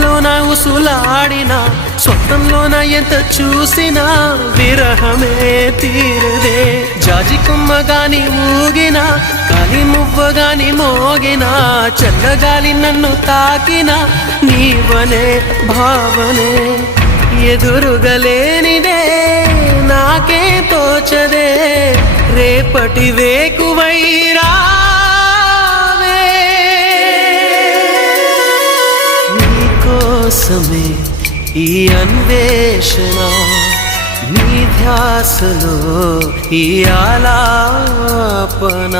ఊహల్లోన ఉసులాడినా స్వప్నంలోన ఎంత చూసినా విరహమే తీరదే. జాజి కొమ్మగాని ఊగినా కాలి మువ్వగాని మోగినా చల్లగాలి నన్ను తాకినా నీవనే భావనే ఎదురుగలేనిదే నాకే తోచదే. రేపటి వేకువైరా నీకోసమే ఈ అన్వేషణ, నీ ధ్యాసలో ఈ ఆలాపన.